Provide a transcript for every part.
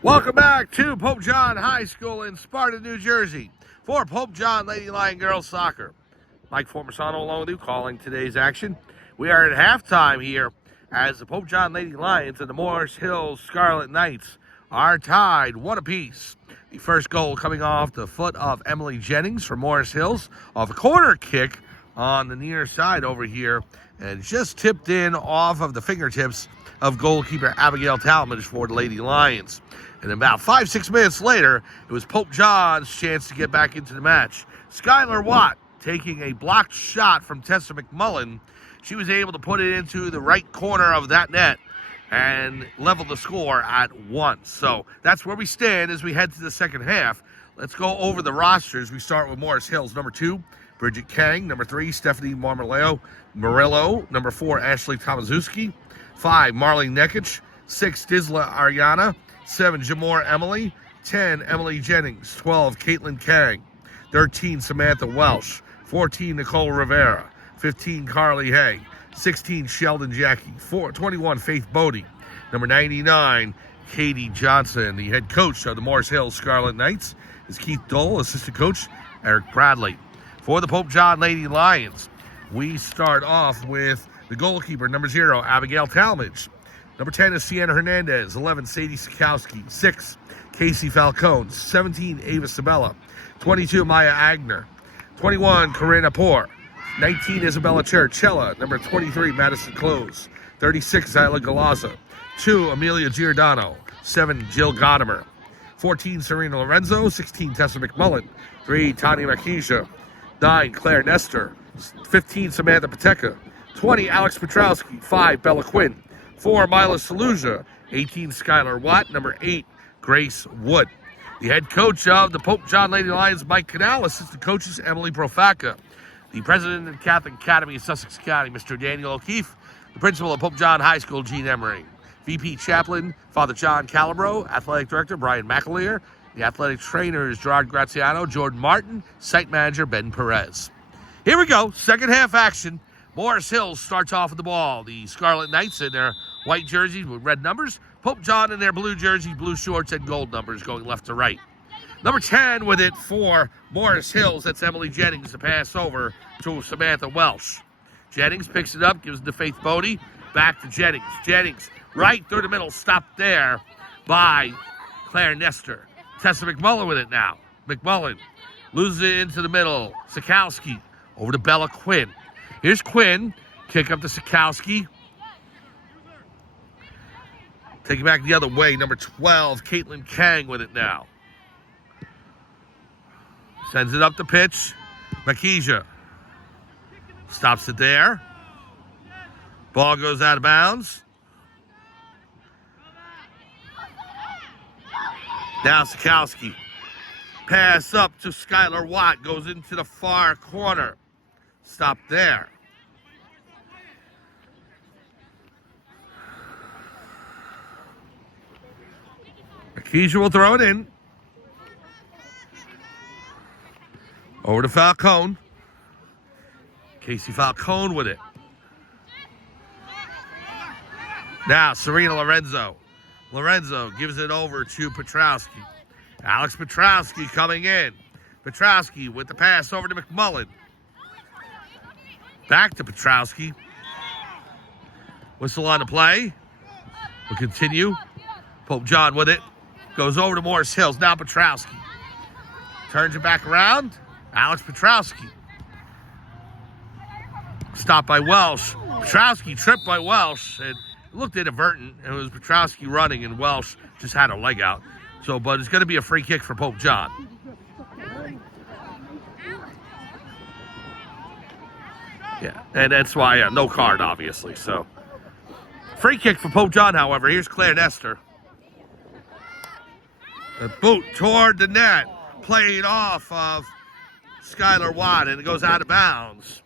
Welcome back to Pope John High School in Sparta, New Jersey for Pope John Lady Lion Girls Soccer. Mike Formasano along with you calling today's action. We are at halftime here as the Pope John Lady Lions and the Morris Hills Scarlet Knights are tied 1 apiece. The first goal coming off the foot of Emily Jennings from Morris Hills off a corner kick on the near side over here, and just tipped in off of the fingertips of goalkeeper Abigail Talmadge for the Lady Lions. And about 5-6 minutes later, it was Pope John's chance to get back into the match. Skylar Watt taking a blocked shot from Tessa McMullen. She was able to put it into the right corner of that net and level the score at 1. So that's where we stand as we head to the second half. Let's go over the rosters. We start with Morris Hills, number 2, Bridget Kang. Number 3, Stephanie Murillo. Number 4, Ashley Tomaszewski. 5, Marlene Nekic. 6, Disla Ariana. 7, Jamor Emily. 10, Emily Jennings. 12, Caitlin Kang. 13, Samantha Welsh. 14, Nicole Rivera. 15, Carly Hay. 16, Sheldon Jackie. 21, Faith Bodie. Number 99, Katie Johnson. The head coach of the Morris Hills Scarlet Knights is Keith Dole. Assistant coach, Eric Bradley. For the Pope John Lady Lions, we start off with the goalkeeper, number 0, Abigail Talmadge. Number 10 is Sienna Hernandez. 11, Sadie Sikowski. 6, Casey Falcone. 17, Ava Sabella. 22, Maya Agner. 21, Corinna Poor. 19, Isabella Cherichella. Number 23, Madison Close. 36, Isla Galazza. 2, Amelia Giordano. 7, Jill Godimer. 14, Serena Lorenzo. 16, Tessa McMullen. 3, Tanya Makisha. 9, Claire Nestor. 15, Samantha Pateca. 20, Alex Petrowski. 5, Bella Quinn. 4, Mila Saluja. 18, Skylar Watt. Number 8, Grace Wood. The head coach of the Pope John Lady Lions, Mike Canal. Assistant coaches, Emily Profaca. The president of the Catholic Academy of Sussex County, Mr. Daniel O'Keefe. The principal of Pope John High School, Gene Emery. VP chaplain, Father John Calabro. Athletic director, Brian McAleer. The athletic trainers, Gerard Graziano, Jordan Martin. Site manager, Ben Perez. Here we go, second half action. Morris Hills starts off with the ball. The Scarlet Knights in their white jerseys with red numbers. Pope John in their blue jersey, blue shorts, and gold numbers going left to right. Number 10 with it for Morris Hills. That's Emily Jennings to pass over to Samantha Welsh. Jennings picks it up, gives it to Faith Bodie. Back to Jennings. Jennings right through the middle, stopped there by Claire Nestor. Tessa McMullen with it now. McMullen loses it into the middle. Sikowski over to Bella Quinn. Here's Quinn. Kick up to Sikowski. Take it back the other way. Number 12, Caitlin Kang with it now. Sends it up the pitch. Makisha stops it there. Ball goes out of bounds. Now Sikowski. Pass up to Skylar Watt. Goes into the far corner. Stop there. Makisha will throw it in. Over to Falcone. Casey Falcone with it. Now Serena Lorenzo. Lorenzo gives it over to Petrowski. Alex Petrowski coming in. Petrowski with the pass over to McMullen. Back to Petrowski. Whistle on the play. We'll continue. Pope John with it. Goes over to Morris Hills. Now Petrowski. Turns it back around. Alex Petrowski. Stopped by Welsh. Petrowski tripped by Welsh and looked inadvertent. It was Petrowski running and Welsh just had a leg out. So, but it's going to be a free kick for Pope John. Yeah, and that's why, no card, obviously. So, free kick for Pope John, however. Here's Claire Nestor. The boot toward the net. Played off of Skylar Watt, and it goes out of bounds.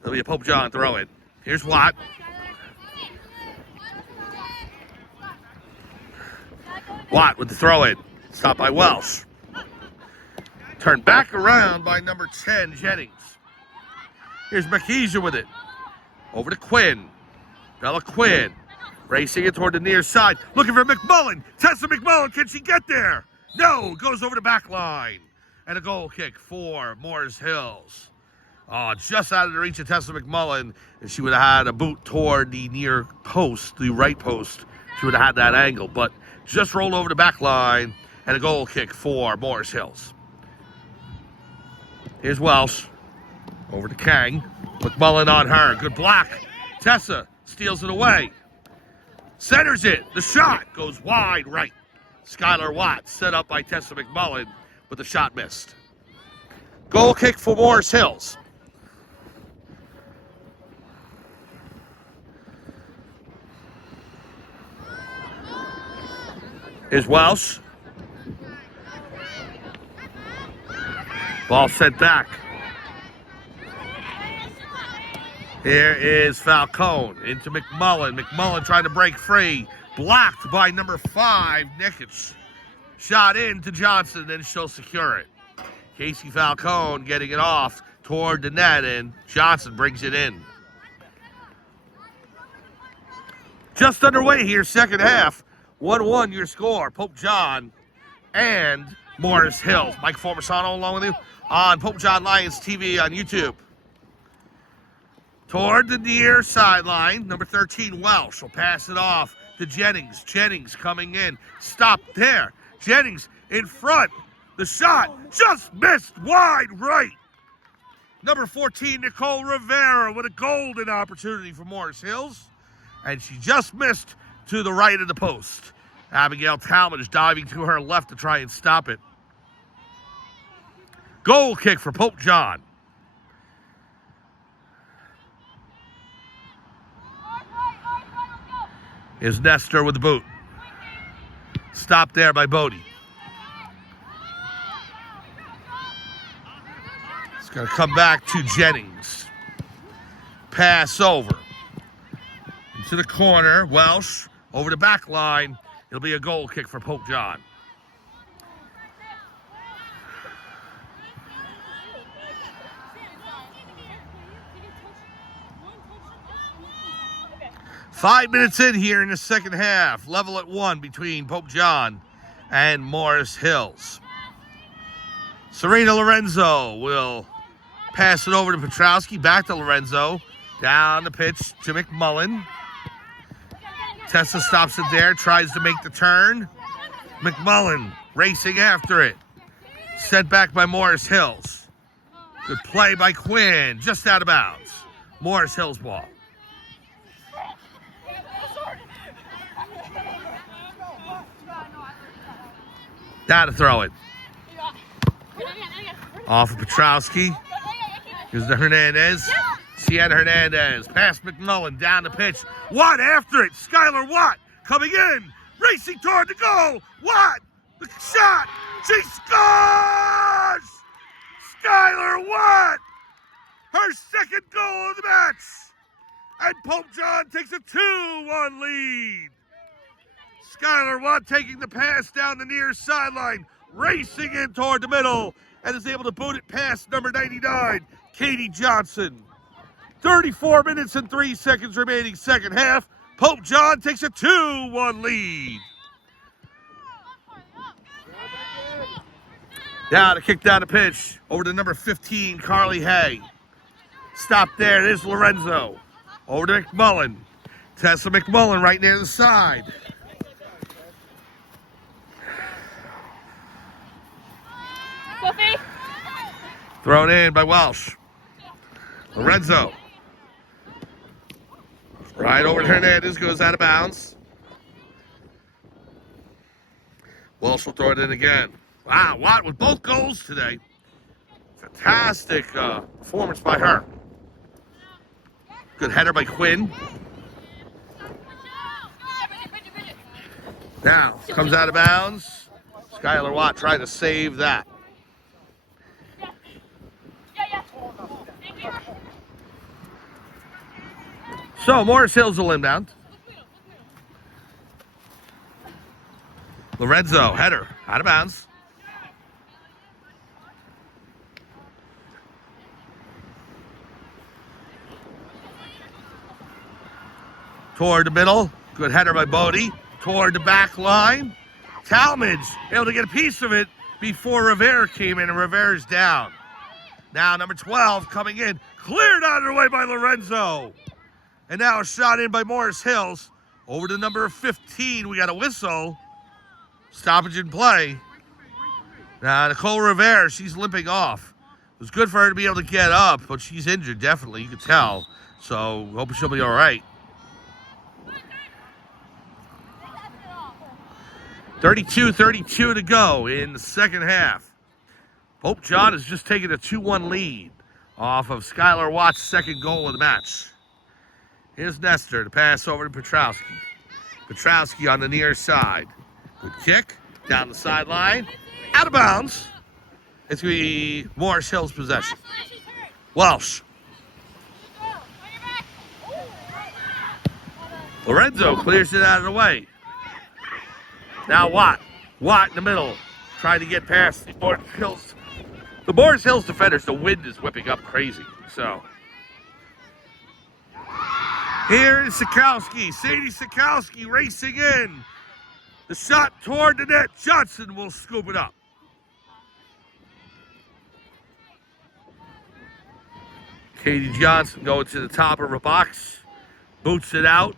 There'll be a Pope John throw it. Here's Watt. Watt with the throw in. Stopped by Welsh. Turned back around by number 10, Jennings. Here's Makisha with it. Over to Quinn. Bella Quinn. Racing it toward the near side. Looking for McMullen. Tessa McMullen. Can she get there? No. Goes over the back line. And a goal kick for Morris Hills. Oh, just out of the reach of Tessa McMullen. And she would have had a boot toward the near post, the right post. She would have had that angle. But just rolled over the back line. And a goal kick for Morris Hills. Here's Welsh. Over to Kang. McMullen on her. Good block. Tessa steals it away. Centers it. The shot goes wide right. Skylar Watt set up by Tessa McMullen, but the shot missed. Goal kick for Morris Hills. Here's Welsh. Ball sent back. Here is Falcone into McMullen. McMullen trying to break free. Blocked by number 5, Nikic. Shot in to Johnson, then she'll secure it. Casey Falcone getting it off toward the net, and Johnson brings it in. Just underway here, second half. 1-1 your score. Pope John and Morris Hills. Mike Formasano along with you on Pope John Lions TV on YouTube. Toward the near sideline, number 13, Welsh will pass it off to Jennings. Jennings coming in. Stop there. Jennings in front. The shot just missed wide right. Number 14, Nicole Rivera with a golden opportunity for Morris Hills. And she just missed to the right of the post. Abigail Talmadge diving to her left to try and stop it. Goal kick for Pope John. Is Nestor with the boot. Stopped there by Bodie. It's going to come back to Jennings. Pass over. Into the corner. Welsh over the back line. It'll be a goal kick for Pope John. Five minutes in here in the second half. Level at 1 between Pope John and Morris Hills. Serena Lorenzo will pass it over to Petrowski. Back to Lorenzo. Down the pitch to McMullen. Tessa stops it there. Tries to make the turn. McMullen racing after it. Sent back by Morris Hills. Good play by Quinn. Just out of bounds. Morris Hills ball. Down to throw it. Off of Petrowski. Here's the Hernandez. Sienna Hernandez. Past McMullen. Down the pitch. Watt after it. Skylar Watt coming in. Racing toward the goal. Watt. The shot. She scores! Skylar Watt. Her second goal of the match. And Pope John takes a 2-1 lead. Skylar Watt taking the pass down the near sideline, racing in toward the middle, and is able to boot it past number 99, Katie Johnson. 34 minutes and 3 seconds remaining second half. Pope John takes a 2-1 lead. Now to kick down the pitch over to number 15, Carly Hay. Stop there. There's Lorenzo. Over to McMullen. Tessa McMullen right near the side. Sophie. Thrown in by Welsh. Lorenzo. Right over to Hernandez. Goes out of bounds. Welsh will throw it in again. Wow, Watt with both goals today. Fantastic performance by her. Good header by Quinn. Now, comes out of bounds. Skylar Watt trying to save that. So, Morris Hills will inbound. Lorenzo, header, out of bounds. Toward the middle, Good header by Bodie toward the back line. Talmadge able to get a piece of it before Rivera came in, and Rivera's down. Now number 12 coming in, cleared out of the way by Lorenzo. And now a shot in by Morris Hills. Over to number 15, we got a whistle. Stoppage in play. Now Nicole Rivera, she's limping off. It was good for her to be able to get up, but she's injured, definitely, you could tell. So hope she'll be all right. 32-32 to go in the second half. Pope John has just taken a 2-1 lead off of Skylar Watt's second goal of the match. Here's Nestor to pass over to Petrowski. Petrowski on the near side. Good kick down the sideline. Out of bounds. It's going to be Morris Hill's possession. Welsh. Lorenzo clears it out of the way. Now Watt. Watt in the middle. Trying to get past the Morris Hills. The Morris Hills defenders, the wind is whipping up crazy. So here is Sikowski. Sadie Sikowski racing in. The shot toward the net. Johnson will scoop it up. Katie Johnson going to the top of her box. Boots it out.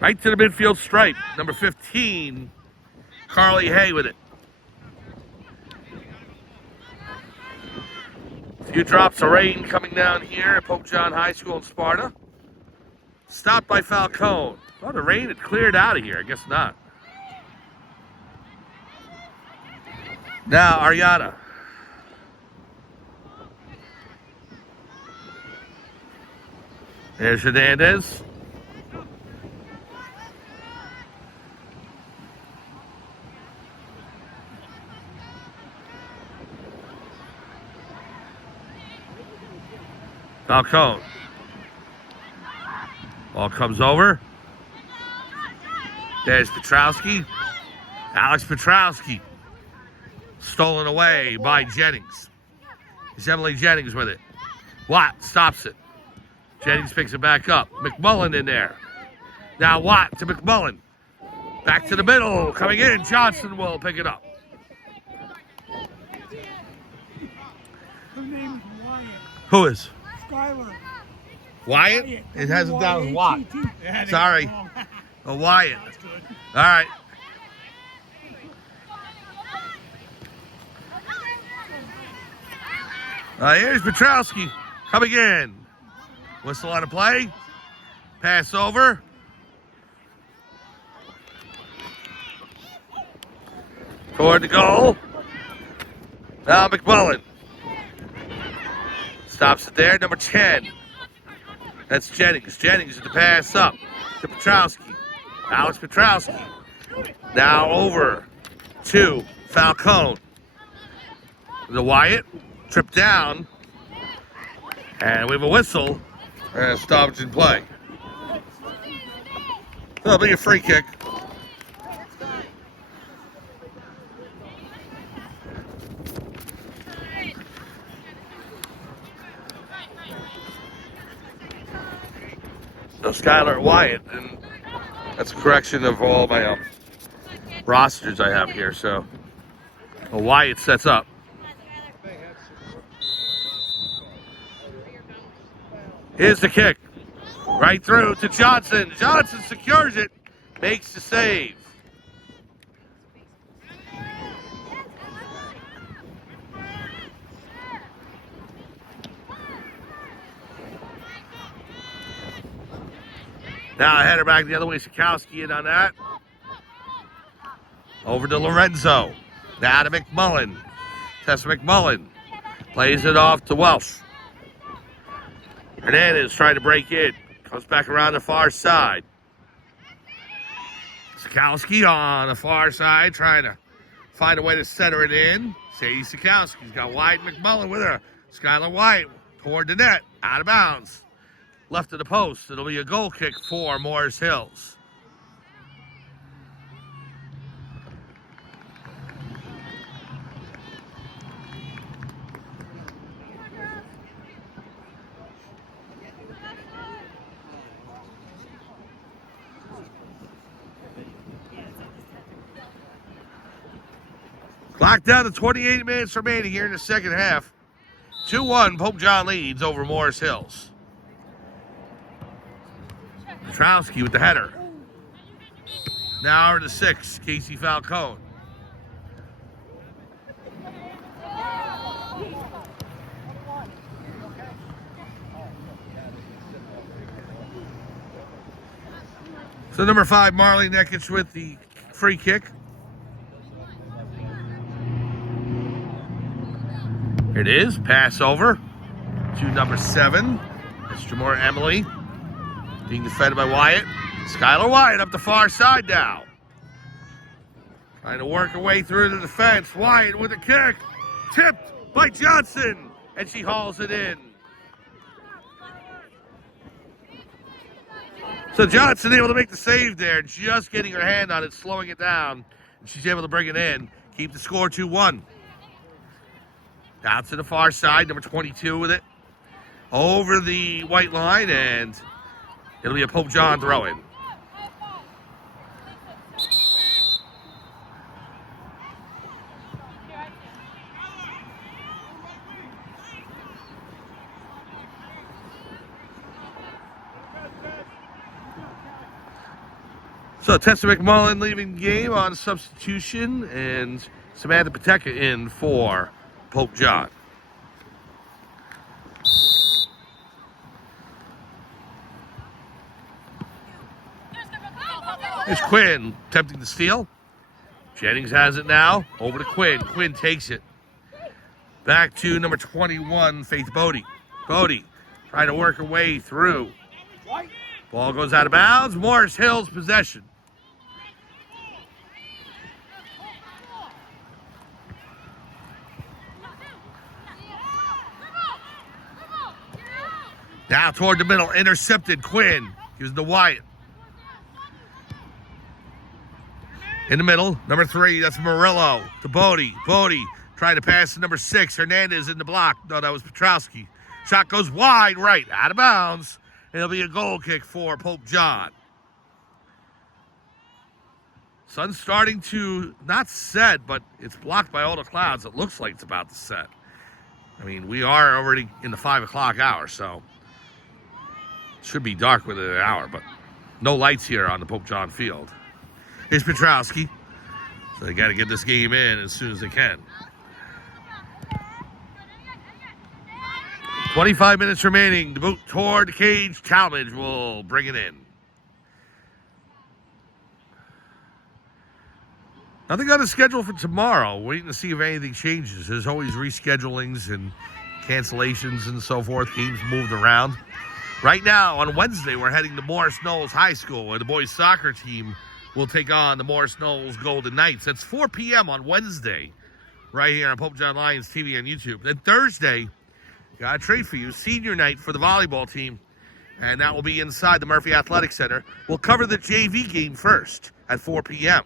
Right to the midfield stripe. Number 15, Carly Hay with it. A few drops of rain coming down here at Pope John High School in Sparta. Stopped by Falcone. Well, the rain had cleared out of here. I guess not. Now, Ariana. There's Hernandez. Falcone. Ball comes over. There's Petrowski. Alex Petrowski. Stolen away by Jennings. It's Emily Jennings with it. Watt stops it. Jennings picks it back up. McMullen in there. Now Watt to McMullen. Back to the middle. Coming in. Johnson will pick it up. Her name is Wyatt. Who is? Skylar. Wyatt? It has it down as Watt. Yeah, Sorry. A Wyatt. That's good. All right. Here's Petrowski coming in. Whistle on a play. Pass over. Toward the goal. Now McMullen. Stops it there. Number 10. That's Jennings. Jennings with the pass up to Petrowski. Alex Petrowski. Now over to Falcone. The Wyatt. Tripped down. And we have a whistle. And stoppage in play. That'll be a free kick. So Skylar Wyatt, and that's a correction of all my rosters I have here. So Wyatt sets up. Here's the kick. Right through to Johnson. Johnson secures it. Makes the save. Now I header back the other way. Sikowski in on that. Over to Lorenzo. Now to McMullen. Tessa McMullen. Plays it off to Welsh. Hernandez trying to break in. Comes back around the far side. Sikowski on the far side trying to find a way to center it in. Sadie Sikowski's got Wyatt McMullen with her. Skylar Wyatt toward the net. Out of bounds. Left of the post. It'll be a goal kick for Morris Hills. Clock down to 28 minutes remaining here in the second half. 2-1, Pope John leads over Morris Hills. Petrowski with the header. Now over to 6, Casey Falcone. So number 5, Marley Nekic with the free kick. Here it is, pass over to number 7, Mr. Moore Emily, being defended by Wyatt. Skylar Wyatt up the far side now. Trying to work her way through the defense. Wyatt with a kick, tipped by Johnson, and she hauls it in. So Johnson able to make the save there, just getting her hand on it, slowing it down, and she's able to bring it in, keep the score 2-1. Down to the far side, number 22 with it. Over the white line, and it'll be a Pope John throw-in. So Tessa McMullen leaving the game on substitution, and Samantha Pateka in for Pope John. Here's Quinn attempting to steal. Jennings has it now. Over to Quinn. Quinn takes it. Back to number 21, Faith Bodie. Bodie trying to work her way through. Ball goes out of bounds. Morris Hills possession. Now toward the middle, intercepted Quinn. Gives the Wyatt. In the middle, number 3, that's Murillo to Bodie. Bodie trying to pass to number 6, Hernandez in the block. No, that was Petrowski. Shot goes wide right, out of bounds. It'll be a goal kick for Pope John. Sun's starting to not set, but it's blocked by all the clouds. It looks like it's about to set. I mean, we are already in the 5 o'clock hour, so it should be dark within an hour, but no lights here on the Pope John field. Here's Petrowski. So they got to get this game in as soon as they can. 25 minutes remaining. The boot toward the cage. Talmadge will bring it in. Nothing on the schedule for tomorrow. Waiting to see if anything changes. There's always reschedulings and cancellations and so forth. Games moved around. Right now, on Wednesday, we're heading to Morris Knolls High School, where the boys soccer team will take on the Morris Knolls Golden Knights. That's 4 p.m. on Wednesday, right here on Pope John Lions TV on YouTube. Then Thursday, got a treat for you, senior night for the volleyball team, and that will be inside the Murphy Athletic Center. We'll cover the JV game first at 4 p.m.,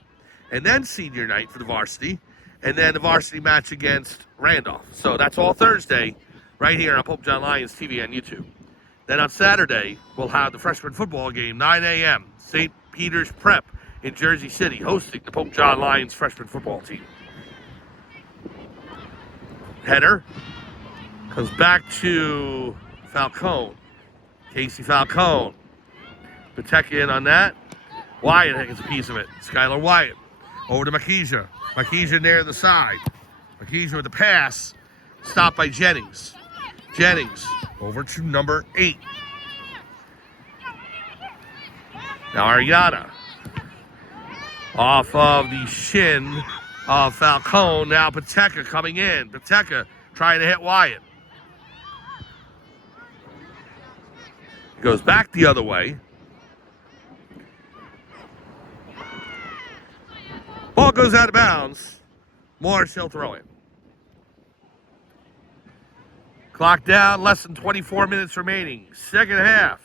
and then senior night for the varsity, and then the varsity match against Randolph. So that's all Thursday, right here on Pope John Lions TV on YouTube. Then on Saturday, we'll have the freshman football game, 9 a.m., St. Peter's Prep in Jersey City, hosting the Pope John Lions freshman football team. Header comes back to Falcone. Casey Falcone. Pateka in on that. Wyatt gets a piece of it. Skylar Wyatt. Over to Makija. Makija near the side. Makija with the pass. Stopped by Jennings. Jennings over to number 8. Now Ariana. Off of the shin of Falcone. Now Pateka coming in. Pateka trying to hit Wyatt. Goes back the other way. Ball goes out of bounds. Morris Hill throw it. Clock down, less than 24 minutes remaining. Second half.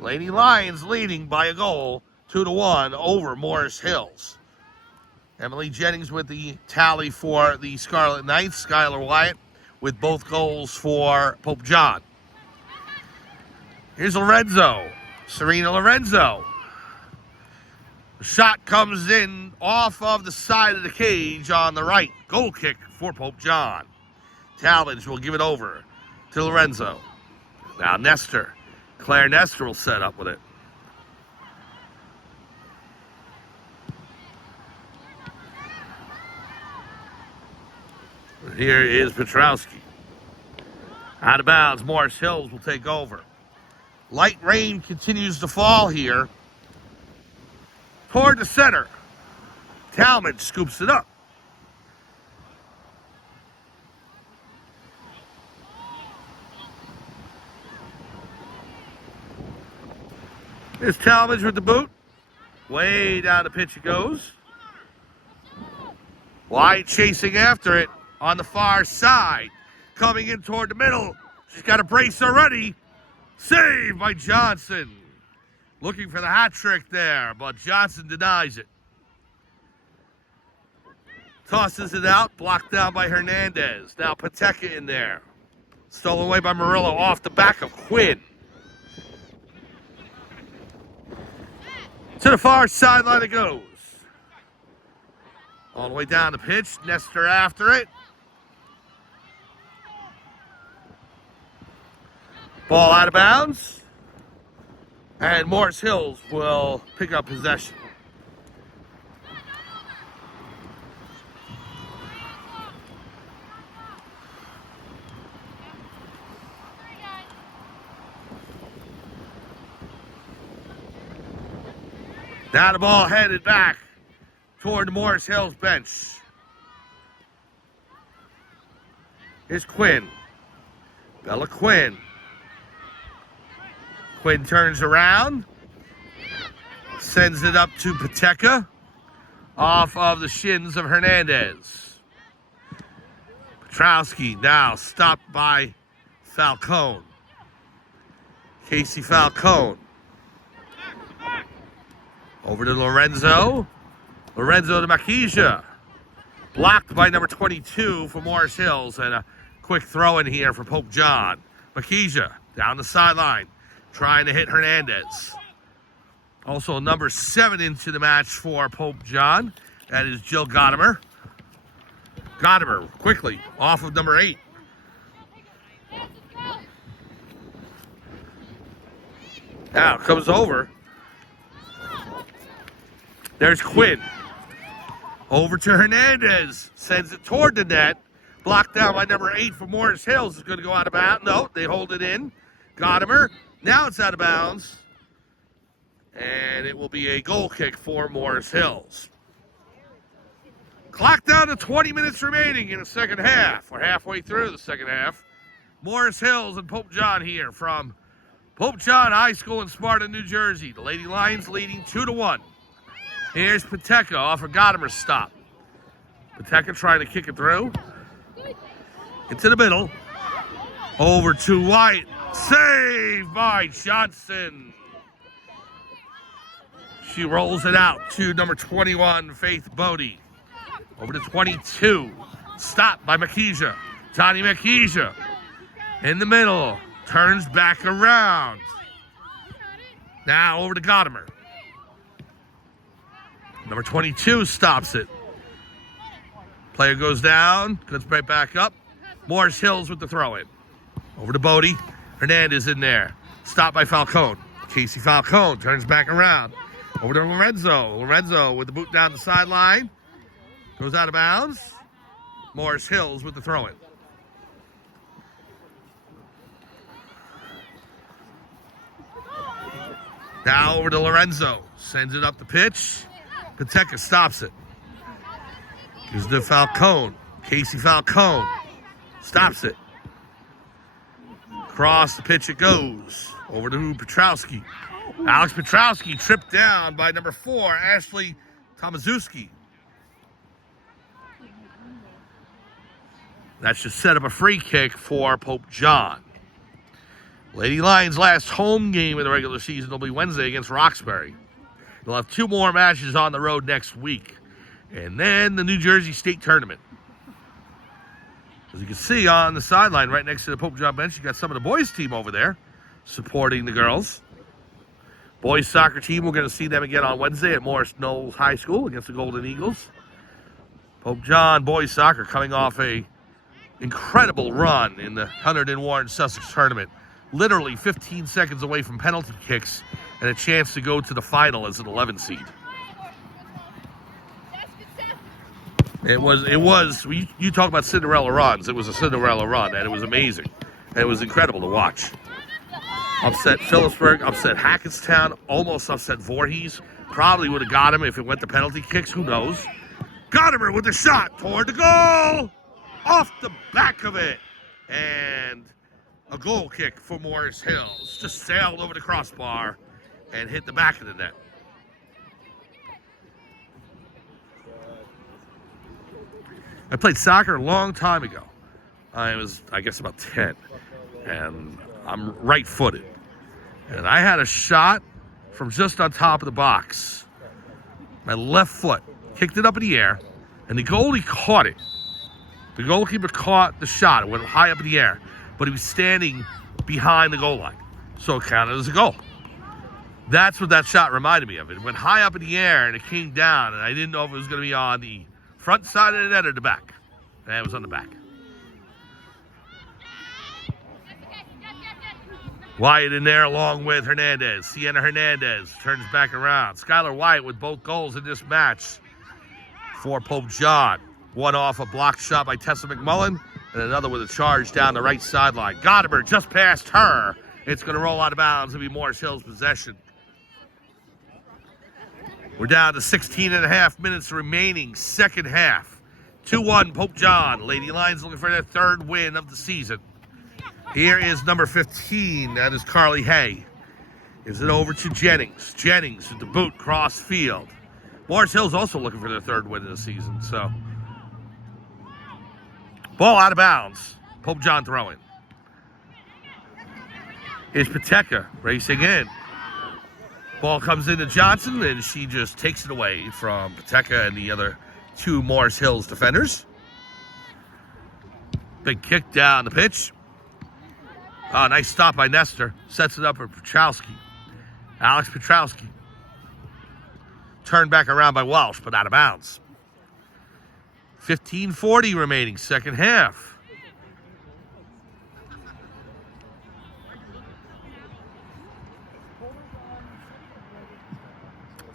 Lady Lions leading by a goal, 2-1 over Morris Hills. Emily Jennings with the tally for the Scarlet Knights. Skylar Wyatt with both goals for Pope John. Here's Lorenzo. Serena Lorenzo. The shot comes in off of the side of the cage on the right. Goal kick for Pope John. Talmadge will give it over to Lorenzo. Now Nestor. Claire Nestor will set up with it. Here is Petrowski. Out of bounds, Morris Hills will take over. Light rain continues to fall here. Toward the center. Talmadge scoops it up. Here's Talmadge with the boot. Way down the pitch it goes. White chasing after it on the far side. Coming in toward the middle. She's got a brace already. Saved by Johnson. Looking for the hat trick there, but Johnson denies it. Tosses it out, blocked down by Hernandez. Now Pateka in there. Stolen away by Murillo off the back of Quinn. To the far sideline it goes. All the way down the pitch. Nestor after it. Ball out of bounds. And Morris Hills will pick up possession. Now the ball headed back toward the Morris Hills bench. Here's Quinn. Bella Quinn. Quinn turns around. Sends it up to Pateka. Off of the shins of Hernandez. Petrowski now stopped by Falcone. Casey Falcone. Over to Lorenzo. Lorenzo to Makija. Blocked by number 22 for Morris Hills. And a quick throw in here for Pope John. Makija down the sideline. Trying to hit Hernandez. Also number 7 into the match for Pope John. That is Jill Godimer. Godimer quickly off of number 8. Now comes over. There's Quinn. Over to Hernandez. Sends it toward the net. Blocked down by number 8 for Morris Hills. Is going to go out of bounds. No, they hold it in. Godimer. Now it's out of bounds. And it will be a goal kick for Morris Hills. Clock down to 20 minutes remaining in the second half. We're halfway through the second half. Morris Hills and Pope John here from Pope John High School in Sparta, New Jersey. The Lady Lions leading 2-1. Here's Pateka off of Godimer's stop. Pateka trying to kick it through. Into the middle. Over to White. Saved by Johnson. She rolls it out to number 21, Faith Bodie. Over to 22. Stopped by Makija. Tani Makija. In the middle. Turns back around. Now over to Godimer. Number 22 stops it. Player goes down. Goes right back up. Morris Hills with the throw-in. Over to Bodie. Hernandez in there. Stopped by Falcone. Casey Falcone turns back around. Over to Lorenzo. Lorenzo with the boot down the sideline. Goes out of bounds. Morris Hills with the throw-in. Now over to Lorenzo. Sends it up the pitch. Pateka stops it. Gives to Falcone. Casey Falcone. Stops it. Across the pitch it goes. Over to Petrowski. Alex Petrowski tripped down by number 4, Ashley Tomaszewski. That should set up a free kick for Pope John. Lady Lions' last home game of the regular season will be Wednesday against Roxbury. They'll have 2 more matches on the road next week. And then the New Jersey State Tournament. As you can see on the sideline right next to the Pope John bench, you got some of the boys' team over there supporting the girls. Boys soccer team, we're going to see them again on Wednesday at Morris Knowles High School against the Golden Eagles. Pope John boys soccer coming off a incredible run in the Hunterdon and Warren Sussex tournament. Literally 15 seconds away from penalty kicks and a chance to go to the final as an 11 seed. It was, you talk about Cinderella runs. It was a Cinderella run, and it was amazing. And it was incredible to watch. Upset Phillipsburg, upset Hackettstown, almost upset Voorhees. Probably would have got him if it went to penalty kicks. Who knows? Godimer with the shot toward the goal. Off the back of it. And a goal kick for Morris Hills. Just sailed over the crossbar and hit the back of the net. I played soccer a long time ago. I was, I guess, about 10. And I'm right-footed. And I had a shot from just on top of the box. My left foot kicked it up in the air, and the goalie caught it. The goalkeeper caught the shot. It went high up in the air, but he was standing behind the goal line. So it counted as a goal. That's what that shot reminded me of. It went high up in the air, and it came down, and I didn't know if it was going to be on the front side of the net or the back. And it was on the back. Wyatt in there along with Hernandez. Sienna Hernandez turns back around. Skylar Wyatt with both goals in this match for Pope John. One off a blocked shot by Tessa McMullen, and another with a charge down the right sideline. Godimer just past her. It's going to roll out of bounds and be Morris Hills' possession. We're down to 16 and a half minutes remaining, second half. 2-1 Pope John. Lady Lions looking for their third win of the season. Here is number 15. That is Carly Hay. Gives it over to Jennings. Jennings with the boot cross field. Morris Hill's also looking for their third win of the season. So, ball out of bounds. Pope John throwing. Here's Pateka racing in. Ball comes into Johnson, and she just takes it away from Pateka and the other two Morris Hills defenders. Big kick down the pitch. Oh, nice stop by Nestor. Sets it up for Petrowski. Alex Petrowski. Turned back around by Walsh, but out of bounds. 15:40 remaining, second half.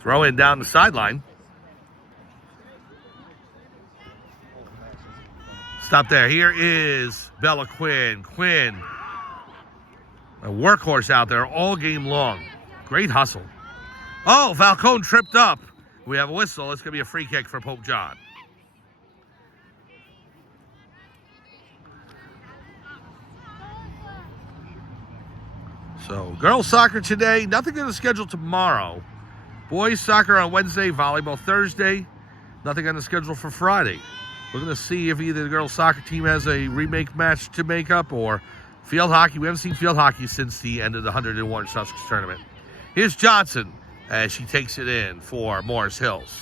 Throw in down the sideline. Stop there. Here is Bella Quinn. Quinn, a workhorse out there all game long. Great hustle. Oh, Falcone tripped up. We have a whistle. It's going to be a free kick for Pope John. So, girls soccer today. Nothing on the schedule tomorrow. Boys soccer on Wednesday. Volleyball Thursday. Nothing on the schedule for Friday. We're going to see if either the girls soccer team has a remake match to make up or field hockey. We haven't seen field hockey since the end of the 101 Sussex tournament. Here's Johnson as she takes it in for Morris Hills.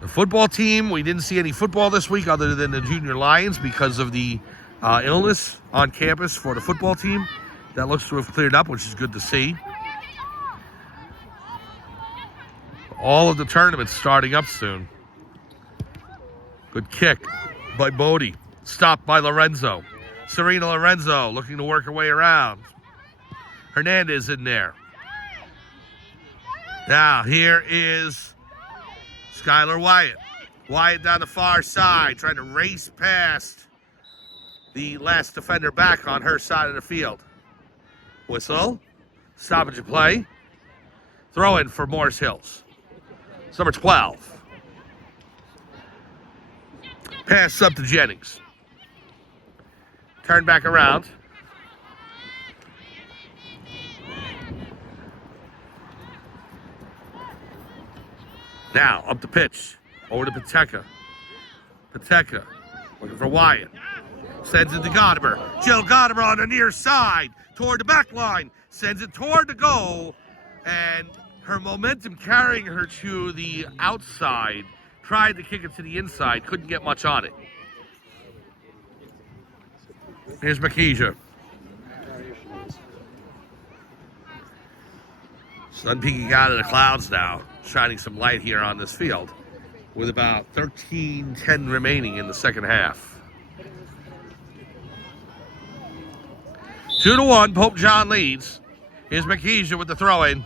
The football team, we didn't see any football this week other than the Junior Lions because of the illness on campus for the football team. That looks to have cleared up, which is good to see. All of the tournaments starting up soon. Good kick by Bodie. Stopped by Lorenzo. Serena Lorenzo looking to work her way around. Hernandez in there. Now, here is Skylar Wyatt. Wyatt down the far side, trying to race past the last defender back on her side of the field. Whistle. Stoppage of play. Throw in for Morris Hills. It's number 12. Pass up to Jennings. Turn back around. Now, up the pitch. Over to Pateka. Pateka looking for Wyatt. Sends it to Godimer. Jill Godimer on the near side. Toward the back line. Sends it toward the goal. And her momentum carrying her to the outside. Tried to kick it to the inside. Couldn't get much on it. Here's Makija. Sun peeking out of the clouds now, shining some light here on this field with about 13:10 remaining in the second half. 2-1, Pope John leads. Here's McKeisha with the throw-in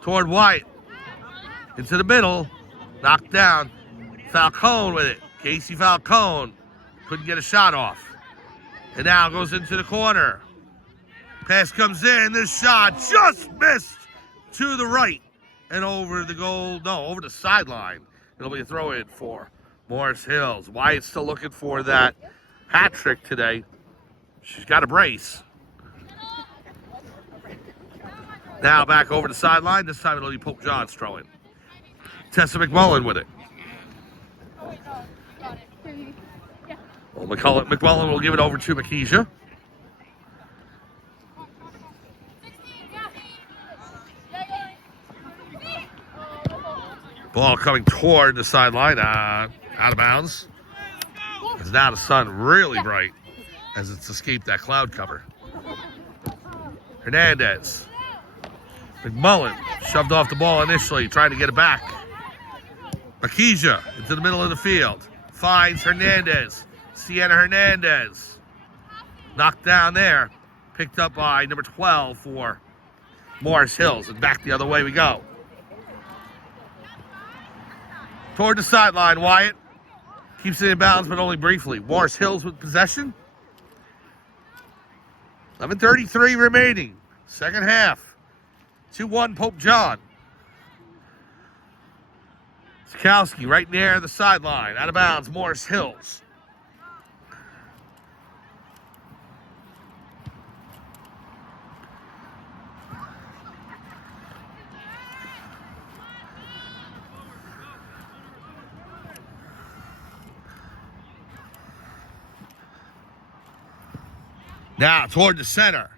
toward White. Into the middle, knocked down. Falcone with it. Casey Falcone couldn't get a shot off. And now goes into the corner. Pass comes in. This shot just missed to the right and over the goal. No, over the sideline. It'll be a throw-in for Morris Hills. Wyatt's still looking for that hat trick today. She's got a brace. Now back over the sideline. This time it'll be Pope John's throwing. Tessa McMullen with it. Well, McMullen will give it over to McKeisha. Ball coming toward the sideline, out of bounds. Because now the sun really bright as it's escaped that cloud cover. Hernandez. McMullen shoved off the ball initially, trying to get it back. McKeisha into the middle of the field. Finds Hernandez. Sienna Hernandez. Knocked down there. Picked up by number 12 for Morris Hills. And back the other way we go. Toward the sideline, Wyatt. Keeps it in bounds, but only briefly. Morris Hills with possession. 11:33 remaining. Second half. 2-1 Pope John. Sikowski right near the sideline. Out of bounds, Morris Hills. Now toward the center.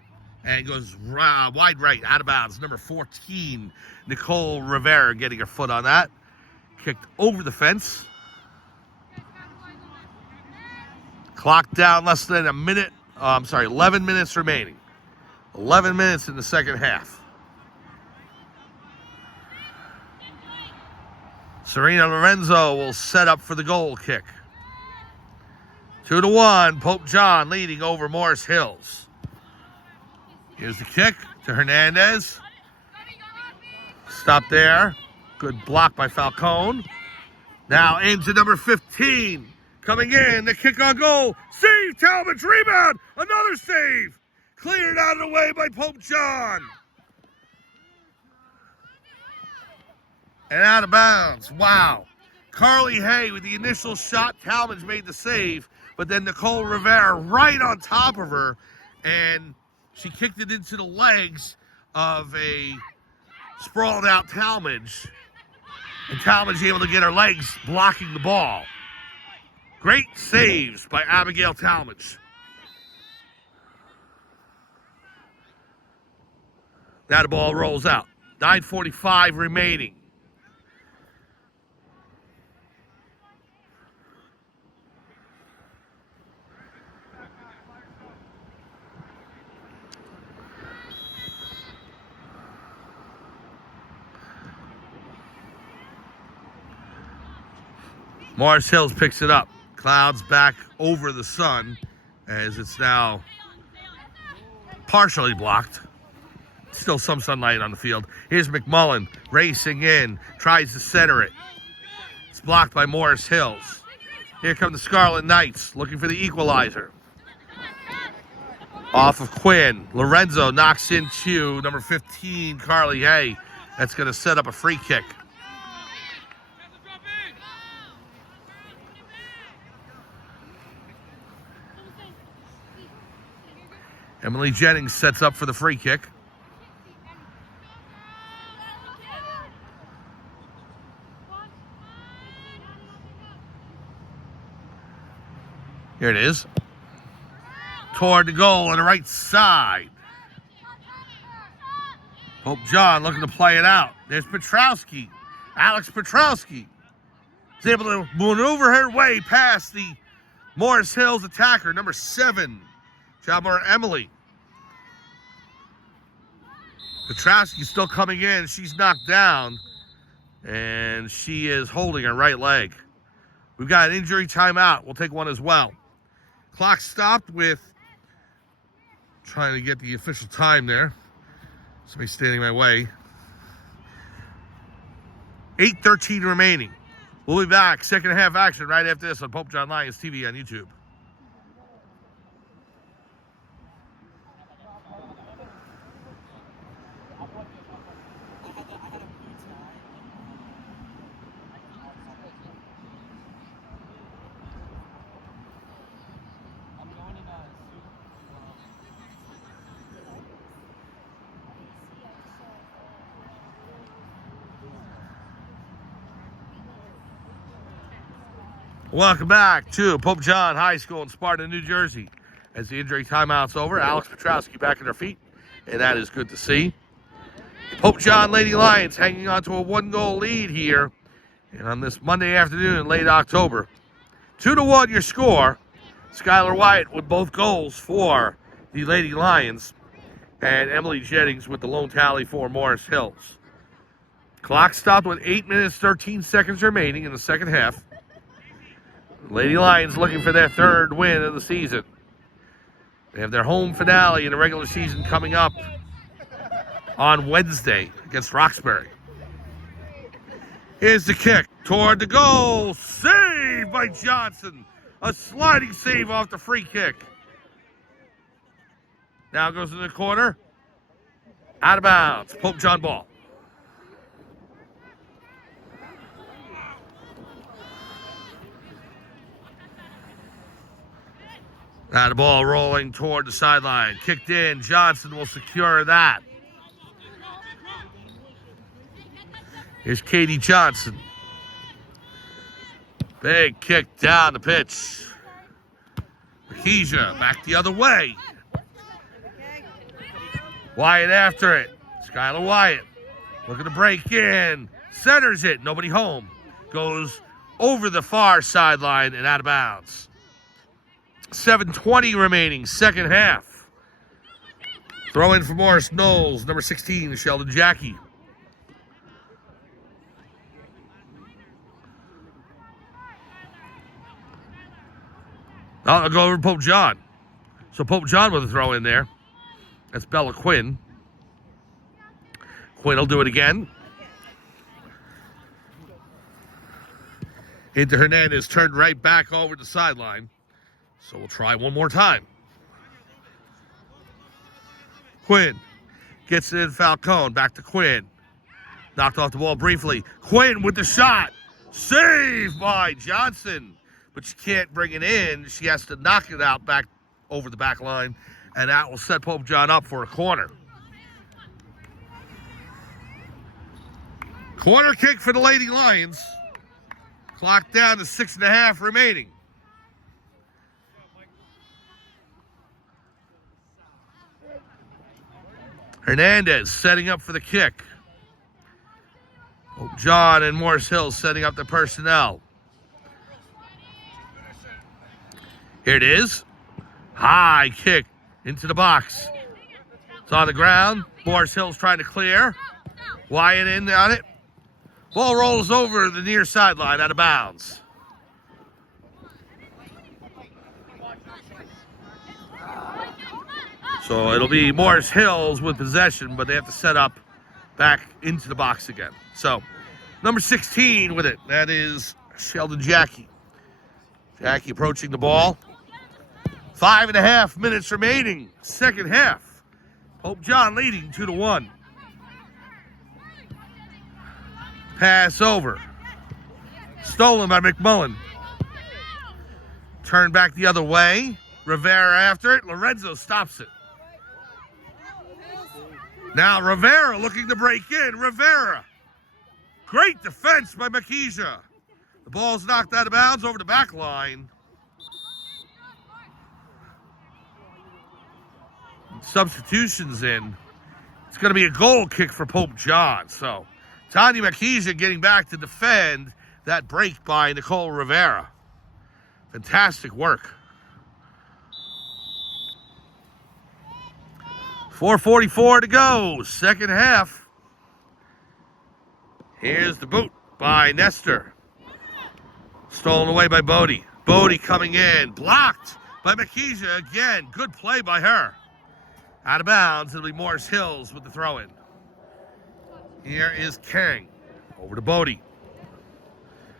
And goes wide right, out of bounds. Number 14, Nicole Rivera getting her foot on that. Kicked over the fence. Clock down less than 11 minutes remaining. 11 minutes in the second half. Serena Lorenzo will set up for the goal kick. 2-1, Pope John leading over Morris Hills. Here's the kick to Hernandez. Stop there. Good block by Falcone. Now into number 15. Coming in, the kick on goal. Save, Talmadge, rebound. Another save. Cleared out of the way by Pope John. And out of bounds. Wow. Carly Hay with the initial shot. Talmadge made the save. But then Nicole Rivera right on top of her. And she kicked it into the legs of a sprawled out Talmadge. And Talmadge able to get her legs blocking the ball. Great saves by Abigail Talmadge. Now the ball rolls out. 9:45 remaining. Morris Hills picks it up. Clouds back over the sun as it's now partially blocked. Still some sunlight on the field. Here's McMullen racing in, tries to center it. It's blocked by Morris Hills. Here come the Scarlet Knights looking for the equalizer. Off of Quinn. Lorenzo knocks into number 15, Carly Hay. That's going to set up a free kick. Emily Jennings sets up for the free kick. Here it is. Toward the goal on the right side. Pope John looking to play it out. There's Petrowski. Alex Petrowski is able to maneuver her way past the Morris Hills attacker, number 7, Chalmar Emily. Petrowski's still coming in. She's knocked down, and she is holding her right leg. We've got an injury timeout. We'll take one as well. Clock stopped with, trying to get the official time there. Somebody's standing in my way. 8:13 remaining. We'll be back. Second half action right after this on Pope John Lions TV on YouTube. Welcome back to Pope John High School in Sparta, New Jersey. As the injury timeout's over, Alex Petrowski back on her feet, and that is good to see. Pope John Lady Lions hanging on to a 1-goal lead here, and on this Monday afternoon in late October. 2-1 your score. Skylar Wyatt with both goals for the Lady Lions, and Emily Jennings with the lone tally for Morris Hills. Clock stopped with 8 minutes, 13 seconds remaining in the second half. Lady Lions looking for their third win of the season. They have their home finale in the regular season coming up on Wednesday against Roxbury. Here's the kick toward the goal. Save by Johnson. A sliding save off the free kick. Now goes in the corner. Out of bounds. Pope John ball. Now the ball rolling toward the sideline. Kicked in. Johnson will secure that. Here's Katie Johnson. Big kick down the pitch. Keisha back the other way. Wyatt after it. Skylar Wyatt looking to break in. Centers it. Nobody home. Goes over the far sideline and out of bounds. 7:20 remaining, second half. Throw in for Morris Knowles, number 16, Sheldon Jackie. I'll go over to Pope John. So Pope John with a throw in there. That's Bella Quinn. Quinn will do it again. Into Hernandez, turned right back over the sideline. So we'll try one more time. Quinn gets it in Falcone. Back to Quinn. Knocked off the ball briefly. Quinn with the shot. Saved by Johnson. But she can't bring it in. She has to knock it out back over the back line. And that will set Pope John up for a corner. Corner kick for the Lady Lions. Clock down to 6.5 remaining. Hernandez setting up for the kick. Pope John and Morris Hills setting up the personnel. Here it is. High kick into the box. It's on the ground. Morris Hills trying to clear. Wyatt in on it. Ball rolls over the near sideline out of bounds. So it'll be Morris Hills with possession, but they have to set up back into the box again. So number 16 with it. That is Sheldon Jackie. Jackie approaching the ball. 5.5 minutes remaining. Second half. Pope John leading 2-1. Pass over. Stolen by McMullen. Turn back the other way. Rivera after it. Lorenzo stops it. Now Rivera looking to break in. Rivera. Great defense by Makisha. The ball's knocked out of bounds over the back line. Substitutions in. It's going to be a goal kick for Pope John. So Tanya Makisha getting back to defend that break by Nicole Rivera. Fantastic work. 4:44 to go, second half. Here's the boot by Nestor. Stolen away by Bodie. Bodie coming in, blocked by Makija again. Good play by her. Out of bounds, it'll be Morris Hills with the throw-in. Here is Kang. Over to Bodie.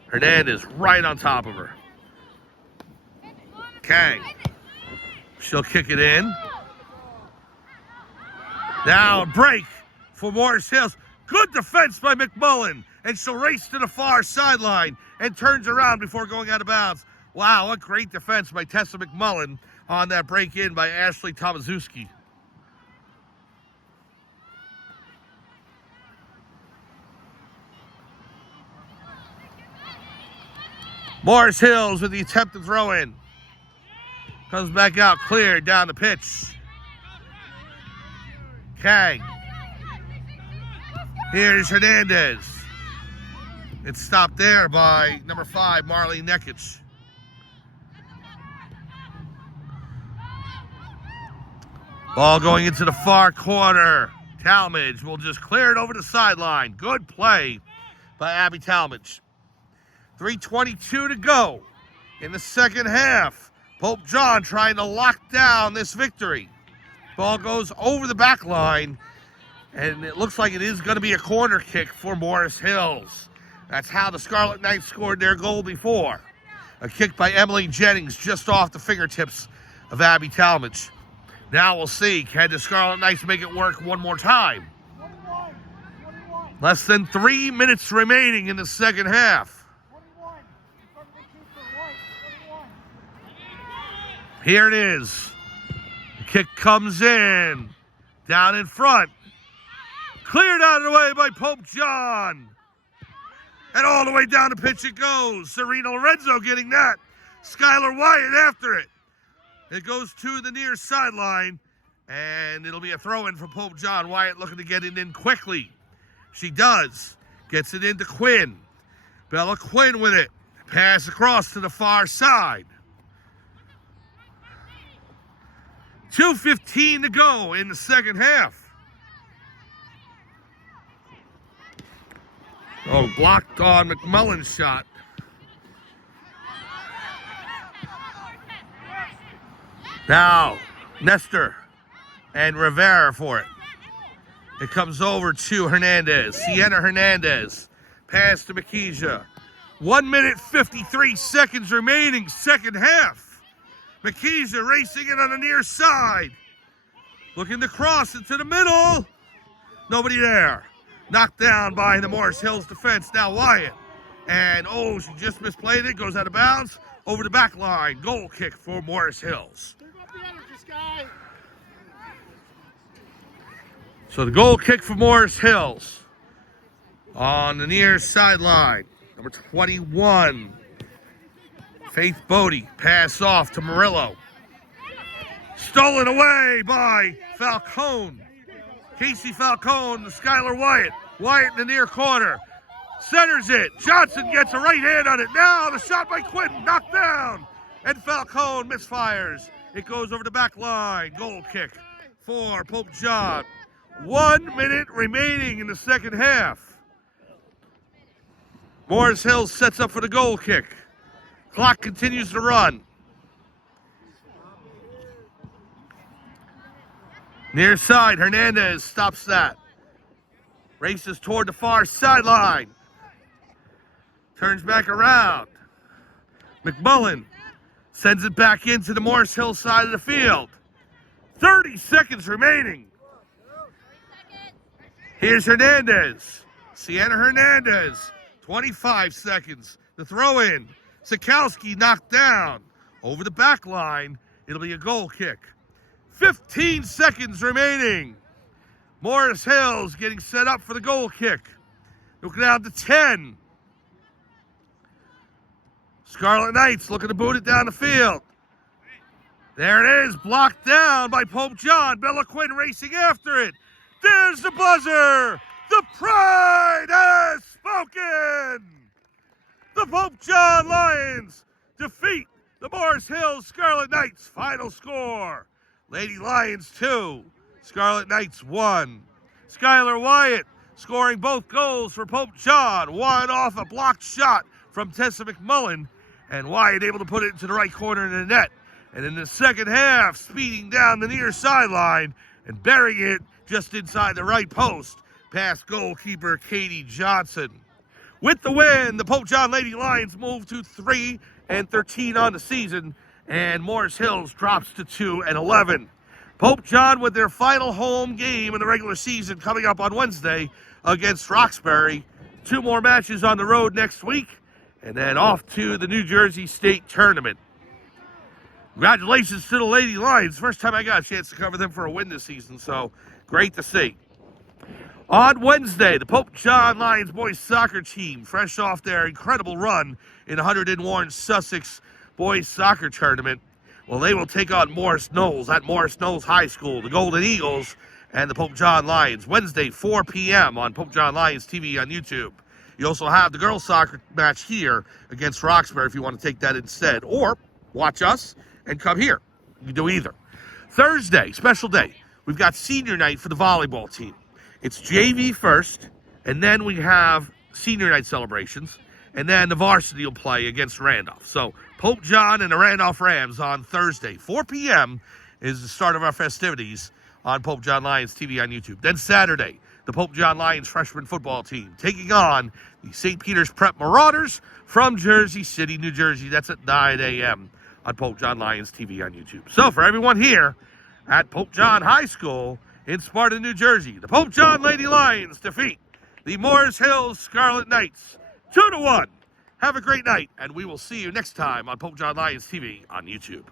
Hernandez right on top of her. Kang. She'll kick it in. Now a break for Morris Hills. Good defense by McMullen. And she'll race to the far sideline and turns around before going out of bounds. Wow, what great defense by Tessa McMullen on that break-in by Ashley Tomaszewski. Morris Hills with the attempted throw-in. Comes back out clear down the pitch. Kang. Here's Hernandez. It's stopped there by number 5, Marlene Nekic. Ball going into the far corner. Talmadge will just clear it over the sideline. Good play by Abby Talmadge. 3:22 to go in the second half. Pope John trying to lock down this victory. Ball goes over the back line, and it looks like it is going to be a corner kick for Morris Hills. That's how the Scarlet Knights scored their goal before. A kick by Emily Jennings just off the fingertips of Abby Talmadge. Now we'll see, can the Scarlet Knights make it work one more time? Less than 3 minutes remaining in the second half. Here it is. The kick comes in. Down in front. Cleared out of the way by Pope John. And all the way down the pitch it goes. Serena Lorenzo getting that. Skylar Wyatt after it. It goes to the near sideline. And it'll be a throw-in for Pope John. Wyatt looking to get it in quickly. She does. Gets it into Quinn. Bella Quinn with it. Pass across to the far side. 2:15 to go in the second half. Oh, blocked on McMullen's shot. Now, Nestor and Rivera for it. It comes over to Hernandez. Sienna Hernandez. Pass to Makija. 1 minute, 53 seconds remaining, second half. Makija racing it on the near side. Looking to cross into the middle. Nobody there. Knocked down by the Morris Hills defense. Now Wyatt. And oh, she just misplayed it. Goes out of bounds. Over the back line. Goal kick for Morris Hills. So the goal kick for Morris Hills. On the near sideline. Number 21. Faith Bodie, pass off to Murillo. Stolen away by Falcone. Casey Falcone to Skylar Wyatt. Wyatt in the near corner. Centers it. Johnson gets a right hand on it. Now the shot by Quinn. Knocked down. And Falcone misfires. It goes over the back line. Goal kick for Pope John. 1 minute remaining in the second half. Morris Hills sets up for the goal kick. Clock continues to run. Near side, Hernandez stops that. Races toward the far sideline. Turns back around. McMullen sends it back into the Morris Hill side of the field. 30 seconds remaining. Here's Hernandez. Sienna Hernandez. 25 seconds. The throw in. Sikowski knocked down. Over the back line. It'll be a goal kick. 15 seconds remaining. Morris Hills getting set up for the goal kick. Looking down to 10. Scarlet Knights looking to boot it down the field. There it is, blocked down by Pope John. Bella Quinn racing after it. There's the buzzer. The pride has spoken. The Pope John Lions defeat the Morris Hills Scarlet Knights. Final score, Lady Lions 2, Scarlet Knights 1. Skylar Wyatt scoring both goals for Pope John. One off a blocked shot from Tessa McMullen, and Wyatt able to put it into the right corner of the net. And in the second half, speeding down the near sideline and burying it just inside the right post past goalkeeper Katie Johnson. With the win, the Pope John Lady Lions move to 3-13 on the season, and Morris Hills drops to 2-11. Pope John with their final home game in the regular season coming up on Wednesday against Roxbury. 2 more matches on the road next week, and then off to the New Jersey State Tournament. Congratulations to the Lady Lions. First time I got a chance to cover them for a win this season, so great to see. On Wednesday, the Pope John Lions boys soccer team, fresh off their incredible run in 101 Sussex boys soccer tournament, well, they will take on Morris Knowles at Morris Knowles High School, the Golden Eagles, and the Pope John Lions. Wednesday, 4 p.m. on Pope John Lions TV on YouTube. You also have the girls soccer match here against Roxbury if you want to take that instead. Or watch us and come here. You can do either. Thursday, special day. We've got senior night for the volleyball team. It's JV first, and then we have senior night celebrations, and then the varsity will play against Randolph. So Pope John and the Randolph Rams on Thursday. 4 p.m. is the start of our festivities on Pope John Lions TV on YouTube. Then Saturday, the Pope John Lions freshman football team taking on the St. Peter's Prep Marauders from Jersey City, New Jersey. That's at 9 a.m. on Pope John Lions TV on YouTube. So for everyone here at Pope John High School in Sparta, New Jersey, the Pope John Lady Lions defeat the Morris Hills Scarlet Knights 2-1. Have a great night, and we will see you next time on Pope John Lions TV on YouTube.